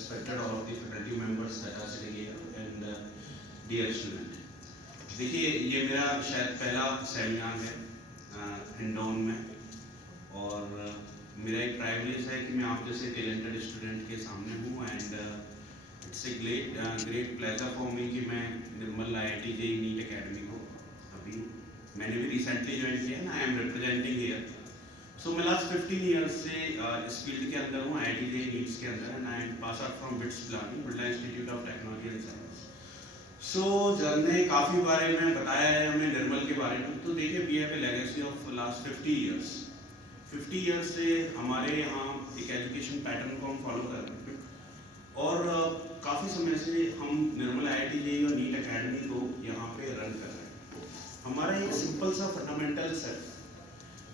respected all of the faculty members that are sitting here and dear student. देखिए ये मेरा शायद पहला सेमिनार है हिंडौन में और मेरा एक प्राइविलेज है कि मैं आप जैसे टैलेंटेड स्टूडेंट के सामने हूँ and it's a great pleasure for me कि मैं निर्मल IIT JEE NEET अकेडमी को अभी मैंने भी रिसेंटली ज्वाइन किया ना, आई एम रिप्रेजेंटिंग हियर. सो मैं लास्ट 15 ईयर्स से इस फील्ड के अंदर हूँ IIT JEE NEET के अंदर and I pass out from BITS Pilani Birla institute of technology and science. So जब ने काफ़ी बारे में बताया है हमें निर्मल के बारे में, तो देखिए we have a legacy of last 50 years. 50 years से हमारे यहाँ एक एजुकेशन पैटर्न को हम फॉलो कर रहे हैं और काफ़ी समय से हम निर्मल IIT JEE और NEET अकेडमी को यहाँ पे रन कर रहे हैं. हमारा एक सिंपल सा fundamental set,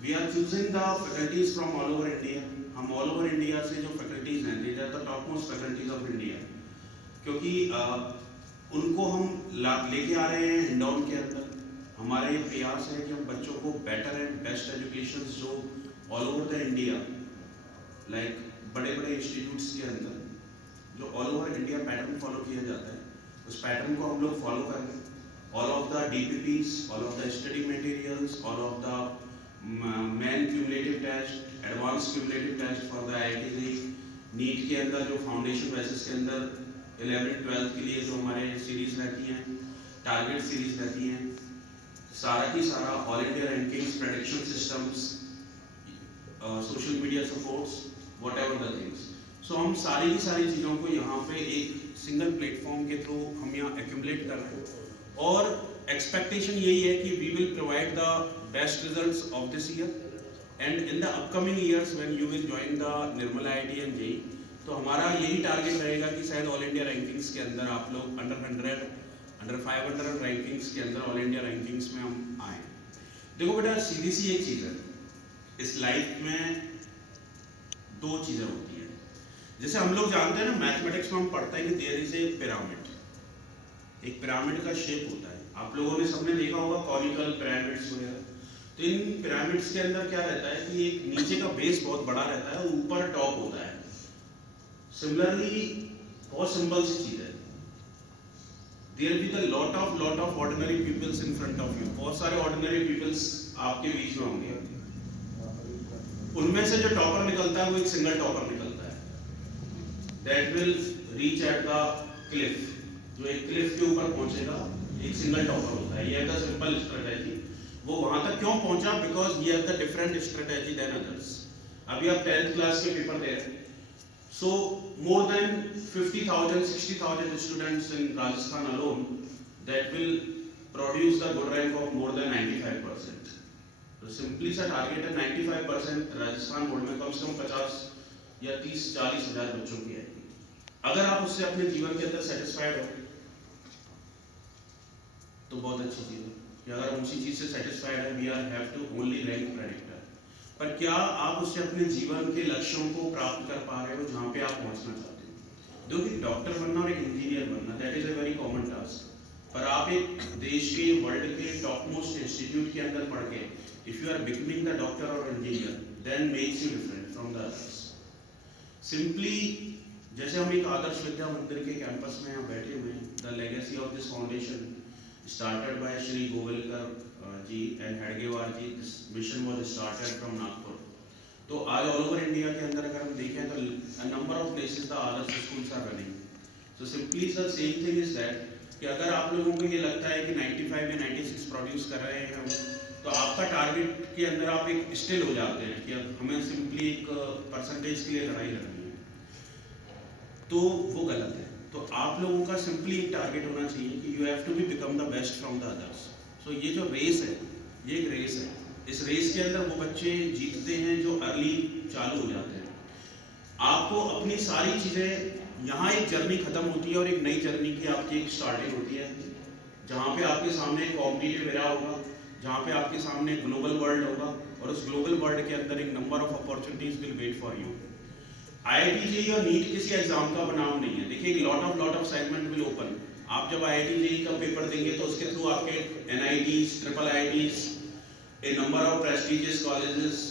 we are choosing the faculties from all over India. हम ऑल ओवर इंडिया से जो फैकल्टीज हैं these are the top most faculties of India, क्योंकि उनको हम लेके आ रहे हैं हिंडौन के अंदर. हमारा ये प्रयास है कि हम बच्चों को बेटर एंड बेस्ट एजुकेशन जो all over the India like बड़े बड़े इंस्टीट्यूट्स के अंदर जो all over India pattern follow किया जाता है, उस पैटर्न को हम लोग फॉलो कर रहे हैं. All of the DPPs, all of the study materials, all of the main cumulative test, advance cumulative test for the IIT JEE NEET के अंदर जो फाउंडेशन बेसिस के अंदर 11th-12th के लिए जो हमारे सीरीज रहती हैं, टारगेट सीरीज रहती हैं, सारा की सारा all India rankings, prediction systems, social media supports, whatever the things. So हम सारी की सारी चीज़ों को यहाँ पे एक सिंगल प्लेटफॉर्म के थ्रू हम यहाँ एक्यूमुलेट कर रहे हैं और एक्सपेक्टेशन यही है कि we will provide the best results of this year and in the upcoming years when you will join the Nirmal IIT and JEE. तो हमारा यही टारगेट रहेगा कि शायद ऑल इंडिया रैंकिंग्स के अंदर आप लोग अंडर 100, अंडर 500 रैंकिंग्स के अंदर ऑल इंडिया रैंकिंग्स में हम आए. देखो बेटा, सीधी सी एक चीज़ है, इस लाइफ में दो चीज़ें होती हैं. जैसे हम लोग जानते हैं ना, मैथमेटिक्स में हम पढ़ते हैं कि देयर इज ए पिरामिड. एक पिरामिड का शेप होता है, आप लोगों ने सबने देखा होगा कॉनिकल पिरामिड्स वगैरह. तो इन पिरामिड्स के अंदर क्या रहता है कि एक नीचे का बेस बहुत बड़ा रहता है, ऊपर टॉप होता है. सिमिलरली बहुत सिंपल सी चीज है, there be the lot of ordinary peoples in front of you. बहुत सारे ऑर्डिनरी पीपल्स आपके बीच में होंगे, उनमें से जो टॉपर निकलता है वो एक सिंगल टॉपर निकलता है. That will reach at the Cliff. जो एक क्लिफ के ऊपर पहुंचेगा एक सिंगल टॉपर होता है. ये है द सिंपल स्ट्रेटेजी. वो वहां तक क्यों पहुंचा? Because he has the different strategy than others. अभी आप 10th क्लास के पेपर दे रहे हैं, so more than 50,000 60,000 students in Rajasthan alone that will produce the good rank of more than 95%. तो सिंपली सा टारगेट है 95% राजस्थान बोर्ड में कम से कम 50 या 30-40 हज़ार बच्चों की आएगी. अगर आप उससे अपने जीवन के अंदर सेटिस्फाइड हो तो बहुत अच्छी चीज़ है कि अगर हम उसी चीज़ से सेटिस्फाइड है, we are have to only rank predictor. पर क्या आप उससे अपने जीवन के लक्ष्यों को प्राप्त कर पा रहे हो जहाँ पे आप पहुँचना चाहते हो? देखिए, डॉक्टर बनना और एक इंजीनियर बनना that is a very common task. पर आप एक देश के वर्ल्ड के टॉप मोस्ट इंस्टीट्यूट के अंदर पढ़ के if you are becoming the doctor और engineer then makes you different from the others. Simply जैसे हम एक आदर्श विद्या मंदिर के कैंपस में यहाँ बैठे हुए हैं, the legacy of this foundation started by Shri Govilkar ji and Hedgewar ji. This mission was started from Nagpur. तो आज ऑल ओवर इंडिया के अंदर अगर हम देखें तो a number of places the Adarsh schools are running. So simply the same thing is that कि अगर आप लोगों को ये लगता है कि 95 या 96 प्रोड्यूस कर रहे हैं हम, तो आपका टारगेट के अंदर आप एक स्टिल हो जाते हैं कि अब हमें सिंपली एक परसेंटेज के लिए लड़ाई लड़नी है, तो वो गलत है. तो आप लोगों का सिंपली एक टारगेट होना चाहिए कि you have to be become the best from the others. So ये जो रेस है, ये एक रेस है. इस रेस के अंदर वो बच्चे जीतते हैं जो अर्ली चालू हो जाते हैं. आपको अपनी सारी चीज़ें, यहाँ एक जर्नी खत्म होती है और एक नई जर्नी की आपकी एक स्टार्टिंग होती है, जहाँ पे आपके सामने एक कॉम्पिटिटिव एरा होगा, जहाँ पे आपके सामने ग्लोबल वर्ल्ड होगा और उस ग्लोबल वर्ल्ड के अंदर एक number of opportunities will wait for you. IIT JEE और NEET किसी एग्जाम का बनाम नहीं है. देखिए, lot of segment will open. आप जब IIT JEE का पेपर देंगे तो उसके थ्रू आपके NITs, triple IITs, A number of prestigious colleges,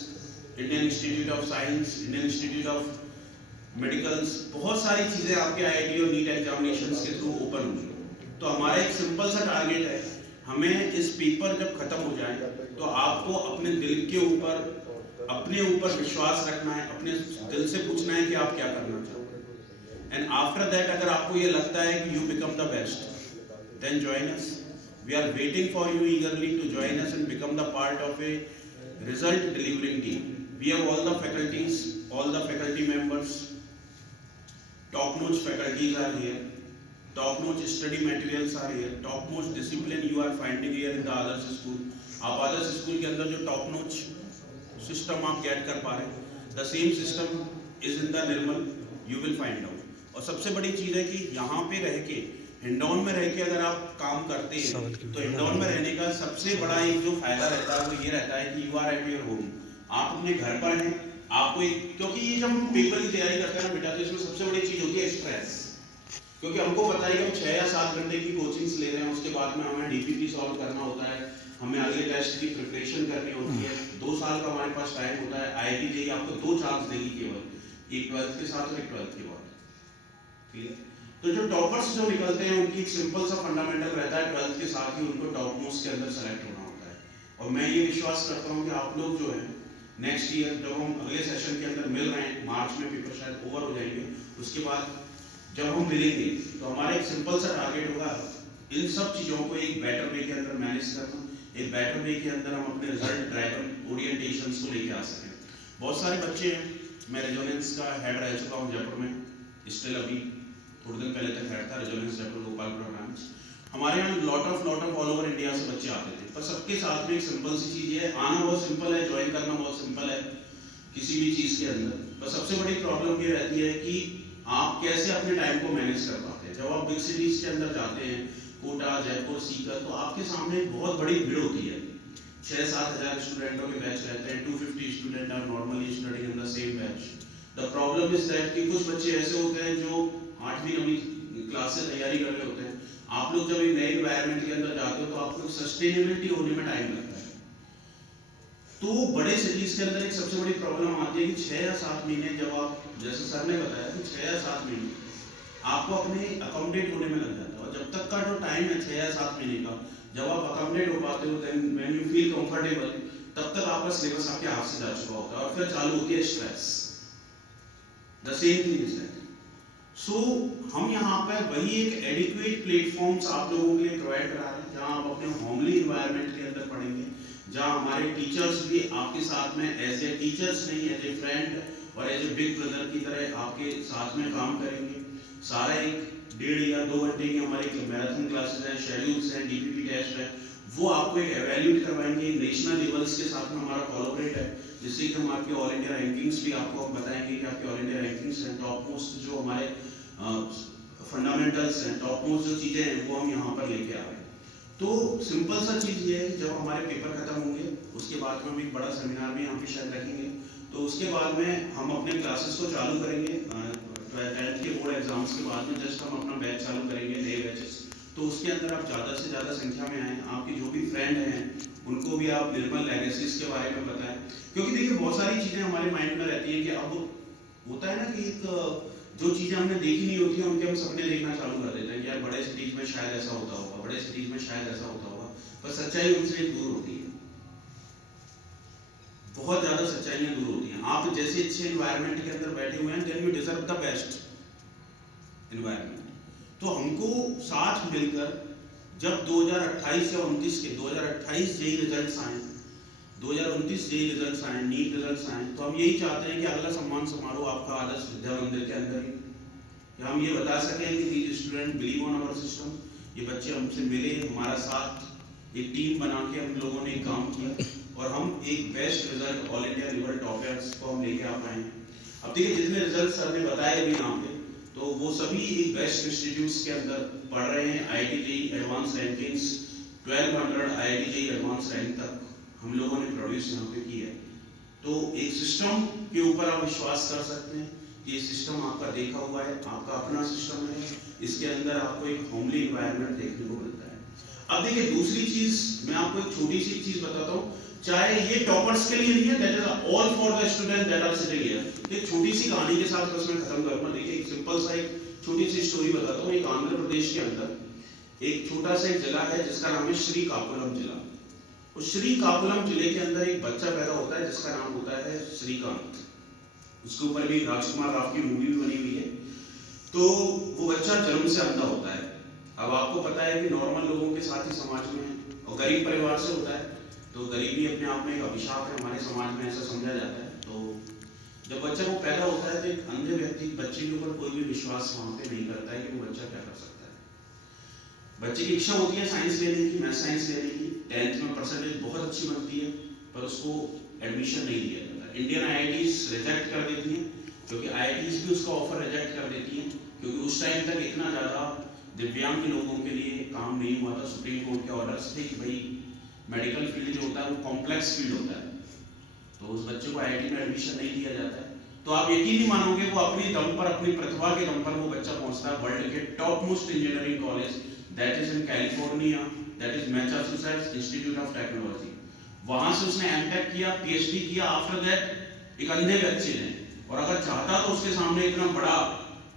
Indian institute of science, Indian institute of medicals, बहुत सारी चीज़ें आपके आईआईटी और नीट एग्जामिनेशंस के थ्रू ओपन होंगी। तो हमारा एक सिंपल सा टारगेट है, हमें इस पेपर जब खत्म हो जाए तो आपको अपने दिल के ऊपर, अपने ऊपर विश्वास रखना है, अपने दिल से पूछना है कि आप क्या करना चाहते हैं। एंड आफ्टर दैट अगर आपको ये लगता है कि you become the best, then join us. We are waiting for you eagerly to join us and become the part of a result delivering team. We have all the faculties, all the faculty members, top-notch faculties are here, top-notch study materials are here, top-notch discipline you are finding here in the others school. आप others school के अंदर जो top-notch system आप get कर पा रहे हैं, the same system is in the Nirmal, you will find out. और सबसे बड़ी चीज़ है कि यहाँ पे रह के, हिंडौन में रह के अगर आप काम करते हैं तो हिंडौन में रहने का सबसे बड़ा एक जो फायदा रहता है वो ये रहता है कि you are at your home, आप अपने घर पर हैं। आपको एक, क्योंकि ये जब हम पेपर की तैयारी करते हैं ना बेटा, तो इसमें सबसे बड़ी चीज होती है स्ट्रेस। क्योंकि हमको पता है कि हम 6 या 7 घंटे की कोचिंग्स ले रहे हैं, उसके बाद में हमें डीपीटी सॉल्व करना होता है, हमें अगले टेस्ट की प्रिपरेशन करनी होती है, 2 साल का हमारे पास टाइम होता है। आईआईटी जेईई आपको 2 चांस देगी केवल, एक 12th के साथ और एक 12th के बाद। क्लियर? तो जो टॉपर्स जो निकलते हैं उनकी एक सिंपल सा फंडामेंटल रहता है, 12th के साथ ही उनको टॉप मोस्ट के अंदर सेलेक्ट होना होता है। और मैं ये विश्वास करता हूँ कि आप लोग जो है नेक्स्ट ईयर जब हम अगले सेशन के अंदर मिल रहे हैं, मार्च में पेपर शायद ओवर हो जाएंगे, उसके बाद जब हम मिलेंगे तो हमारा एक सिंपल सा टारगेट होगा इन सब चीज़ों को एक बेटर वे के अंदर मैनेज करना, एक बेटर वे के अंदर हम अपने रिजल्ट ड्राइवन ओरिएंटेशंस को लेके आ सकें। बहुत सारे बच्चे हैं, मैं रेजोनेंस का हेड रह चुका हूँ जयपुर में, स्टिल अभी थोड़े दिन पहले तक हेड था रेजोनेंस जयपुर गोपालपुरा ब्रांच। हमारे यहाँ lot of all over India से बच्चे आते थे, पर सबके साथ में एक सिंपल सी चीज़ है, आना बहुत सिंपल है, ज्वाइन करना बहुत सिंपल है किसी भी चीज़ के अंदर, पर सबसे बड़ी प्रॉब्लम ये रहती है कि आप कैसे अपने टाइम को मैनेज कर पाते हैं। जब आप बिग सिटीज़ के अंदर जाते हैं, कोटा, जयपुर, सीकर, तो आपके सामने एक बहुत बड़ी भीड़ होती है, 6-7 हज़ार स्टूडेंटों के बैच रहते हैं, 250 student are normally studying in the same batch. The problem is that कि कुछ बच्चे ऐसे होते हैं जो 8वीं 9वीं क्लास से तैयारी कर रहे होते हैं। आप लोग जब एक नए एनवायरनमेंट के अंदर जाते हो तो आपको सस्टेनेबिलिटी होने में टाइम लगता है। तो बड़े सिटीज के अंदर एक सबसे बड़ी प्रॉब्लम आती है कि 6 या 7 महीने, जब आप, जैसे सर ने बताया कि 6 या 7 महीने आपको अपने अकोमोडेट होने में लग जाता है। और जब तक का जो टाइम है 6 या 7 महीने का, जब आप अकोमोडेट हो पाते हो, then when you feel comfortable, तब तक आपका सिलेबस आपके हाथ से जा चुका होता है और फिर चालू होती है stress. The same thing is that. So हम यहाँ पर वही एक एडिक्वेट प्लेटफॉर्म्स आप लोगों के लिए प्रोवाइड करा रहे हैं, जहाँ आप अपने होमली इन्वायरमेंट के अंदर पढ़ेंगे, जहाँ हमारे टीचर्स भी आपके साथ में एज ए टीचर्स नहीं, एज ए फ्रेंड और एज ए बिग ब्रदर की तरह आपके साथ में काम करेंगे। सारा एक 1.5 या 2 घंटे की हमारी मैराथन क्लासेस हैं, शेड्यूल्स हैं, डीपीपी टेस्ट है, वो आपको एक एवेल्यूएट करवाएंगे। नेशनल लेवल्स के साथ में हमारा कोलैबोरेट है, जिससे कि हम आपके ऑल इंडिया रैंकिंग्स भी आपको बताएंगे कि आपके ऑल इंडिया रैंकिंग्स हैं, टॉप मोस्ट जो हमारे फंडामेंटल्स हैं, टॉप मोस्ट जो चीज़ें हैं वो हम यहाँ पर लेके आ रहे हैं। तो सिंपल सा चीज़ ये है कि जब हमारे पेपर खत्म होंगे उसके बाद में हम एक बड़ा सेमिनार भी यहाँ पे शायद रखेंगे, तो उसके बाद में हम अपने क्लासेस को चालू करेंगे। 10th के बोर्ड एग्जाम्स के बाद में जस्ट हम अपना बैच चालू करेंगे, नए बैचेस। तो उसके अंदर आप ज़्यादा से ज़्यादा संख्या में आएँ, आपके जो भी फ्रेंड हैं उनको भी आप निर्मल लेगेसीज के बारे में बताएं। क्योंकि देखिए बहुत सारी चीज़ें हमारे माइंड में रहती हैं कि अब होता है ना कि एक जो चीज़ें हमने देखी नहीं होती हैं उनके हम सपने देखना चालू कर देते हैं कि यार बड़े सिटीज में शायद ऐसा होता होगा, बड़े सिटीज में शायद ऐसा होता होगा, पर सच्चाई उनसे दूर होती है, बहुत ज़्यादा सच्चाइयाँ दूर होती हैं। आप जैसे अच्छे इन्वायरमेंट के अंदर बैठे हुए हैं, then you deserve the best environment. तो हमको साथ मिलकर जब 2028 या 29 के 2028 जेईई रिजल्ट्स आए, 2029 जेईई रिजल्ट्स आए, नीट रिजल्ट्स आए, तो हम यही चाहते हैं कि अगला सम्मान समारोह आपका आदर्श विद्या मंदिर के अंदर ही हम ये बता सकें कि these student believe on our system. ये बच्चे हमसे मिले, हमारा साथ एक टीम बना के हम लोगों ने काम किया और हम एक best result all India level toppers को हम लेके आ पाए। अब देखिए जितने रिजल्ट सर ने बताए अभी यहाँ पे, तो वो सभी एक बेस्ट इंस्टीट्यूट्स के अंदर पढ़ रहे हैं। IIT JEE advance rankings 1200 IIT JEE advance rank तक हम लोगों ने प्रोड्यूस यहाँ पे की है। तो एक सिस्टम के ऊपर आप विश्वास कर सकते हैं, ये सिस्टम आपका देखा हुआ है, आपका अपना सिस्टम है, इसके अंदर आपको एक होमली इन्वायरमेंट देखने को मिलता है। अब देखिए दूसरी चीज मैं आपको एक छोटी सी चीज बताता हूँ। चाहे ये टॉपर्स के लिए नहीं है, that is all for the student that are sitting here. एक छोटी सी कहानी के साथ बस मैं खत्म करूंगा। देखिए एक सिंपल सा एक छोटी सी स्टोरी बताता हूँ। एक आंध्र प्रदेश के अंदर एक छोटा सा एक जिला है जिसका नाम है श्रीकाकुलम जिला। उस श्रीकाकुलम जिले के अंदर एक बच्चा पैदा होता है जिसका नाम होता है श्रीकांत। उसके ऊपर भी राजकुमार राव की मूवी भी बनी हुई है। तो वो बच्चा जन्म से अंधा होता है। अब आपको पता है कि नॉर्मल लोगों के साथ ही समाज में है और गरीब परिवार से होता है, तो गरीबी अपने आप में एक अभिशाप है, हमारे समाज में ऐसा समझा जाता है। तो जब बच्चा वो पैदा होता है तो एक अंधे व्यक्ति बच्चे के ऊपर कोई भी विश्वास वहाँ पे नहीं करता है कि वो बच्चा क्या कर सकता है। बच्चे की इच्छा होती है साइंस लेने की, मैथ साइंस लेने की, 10th में परसेंटेज बहुत अच्छी बनती है, पर उसको एडमिशन नहीं दिया जाता। इंडियन IITs रिजेक्ट कर देती हैं, क्योंकि IITs भी उसका ऑफर रिजेक्ट कर देती हैं, क्योंकि उस टाइम तक इतना ज़्यादा दिव्यांग के लोगों के लिए काम नहीं हुआ था। सुप्रीम कोर्ट के ऑर्डर्स थे कि भाई मेडिकल फील्ड जो होता है वो कॉम्प्लेक्स फील्ड होता है, तो उस बच्चे को IIT में एडमिशन नहीं दिया जाता है। तो आप यकीन नहीं मानोगे, वो अपनी दम पर, अपनी प्रतिभा के दम पर वो बच्चा पहुंचता है वर्ल्ड के top most engineering college, that is in California, that is Massachusetts institute of technology. वहां से उसने MTech किया, PhD किया। आफ्टर दैट एक अंधे बच्चे ने, और अगर चाहता तो उसके सामने इतना बड़ा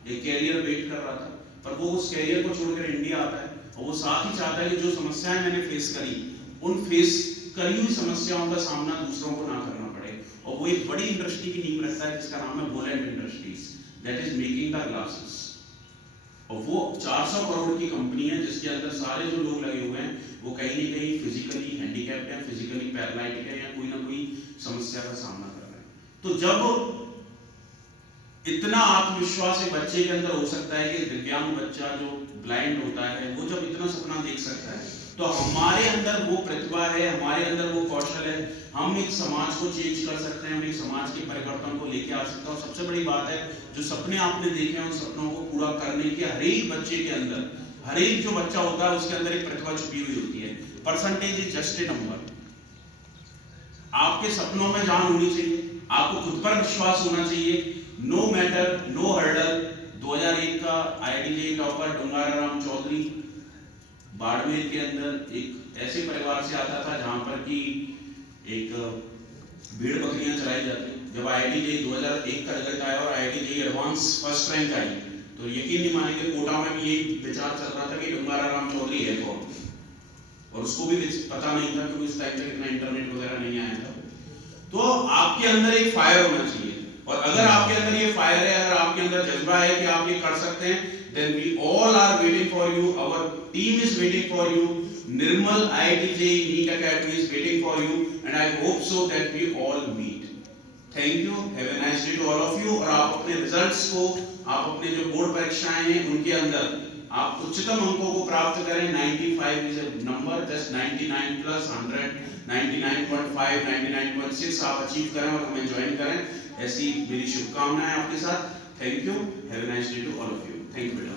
एक कैरियर वेट कर रहा था, पर वो उस कैरियर को छोड़कर इंडिया आता है और वो साथ ही चाहता है कि जो समस्याएं मैंने फेस करी, उन फेस करी हुई समस्याओं का सामना दूसरों को ना करना पड़े। और वो एक बड़ी इंडस्ट्री की नींव रखता है जिसका नाम है वोलेंट industries, that is making the glasses. और वो 400 करोड़ की कंपनी है जिसके अंदर सारे जो लोग लगे हुए हैं वो कहीं ना कहीं फिजिकली हैंडीकैप्ड है, फिजिकली पैरालाइटिक है, या कोई ना कोई समस्या का सामना कर रहे हैं। तो जब इतना आत्मविश्वास एक बच्चे के अंदर हो सकता है कि दिव्यांग बच्चा जो ब्लाइंड होता है वो जब इतना सपना देख सकता है, तो हमारे अंदर वो प्रतिभा है, हमारे अंदर वो कौशल है, हम एक समाज को चेंज कर सकते हैं, हम एक समाज के परिवर्तन को लेके आ सकते हैं। और सबसे बड़ी बात है, जो सपने आपने देखे हैं उन सपनों को पूरा करने के हर एक बच्चे के अंदर, हर एक जो बच्चा होता है उसके अंदर एक प्रतिभा छुपी हुई होती है। Percentage is just a number. आपके सपनों में जान होनी चाहिए, आपको खुद पर विश्वास होना चाहिए। No matter, no hurdle. 2001 का IIT टॉपर डुंगाराराम चौधरी बाड़मेर के अंदर एक ऐसे परिवार से आता था जहां पर कि एक भेड़ बकरियां चलाई जाती। जब IIT 2001 का रिजल्ट आया और IIT एडवांस फर्स्ट रैंक आई, तो यकीन नहीं मानेंगे कोटा में भी यही विचार चल रहा था कि डुंगाराराम चौधरी है कौन, और उसको भी पता नहीं था क्योंकि उस टाइम तक इतना इंटरनेट वगैरह नहीं आया था। तो आपके अंदर एक फायर होना चाहिए, और अगर आपके अंदर ये फायर है, अगर आपके अंदर जज्बा है कि आप ये कर सकते हैं, then we all are waiting for you, our team is waiting for you, Nirmal IIT JEE NEET Academy is waiting for you, and I hope so that we all meet. Thank you, have a nice day to all of you। और आप अपने results को, आप अपने जो board परीक्षाएं हैं उनके अंदर आप उच्चतम अंकों को प्राप्त करें। 95 is a number, just 99 plus 100, 99.5, 99.6 आप अचीव करें और हमें ज्वाइन करें, ऐसी मेरी शुभकामनाएं आपके साथ। Thank you, have a nice day to all of you. Thank you बेटा।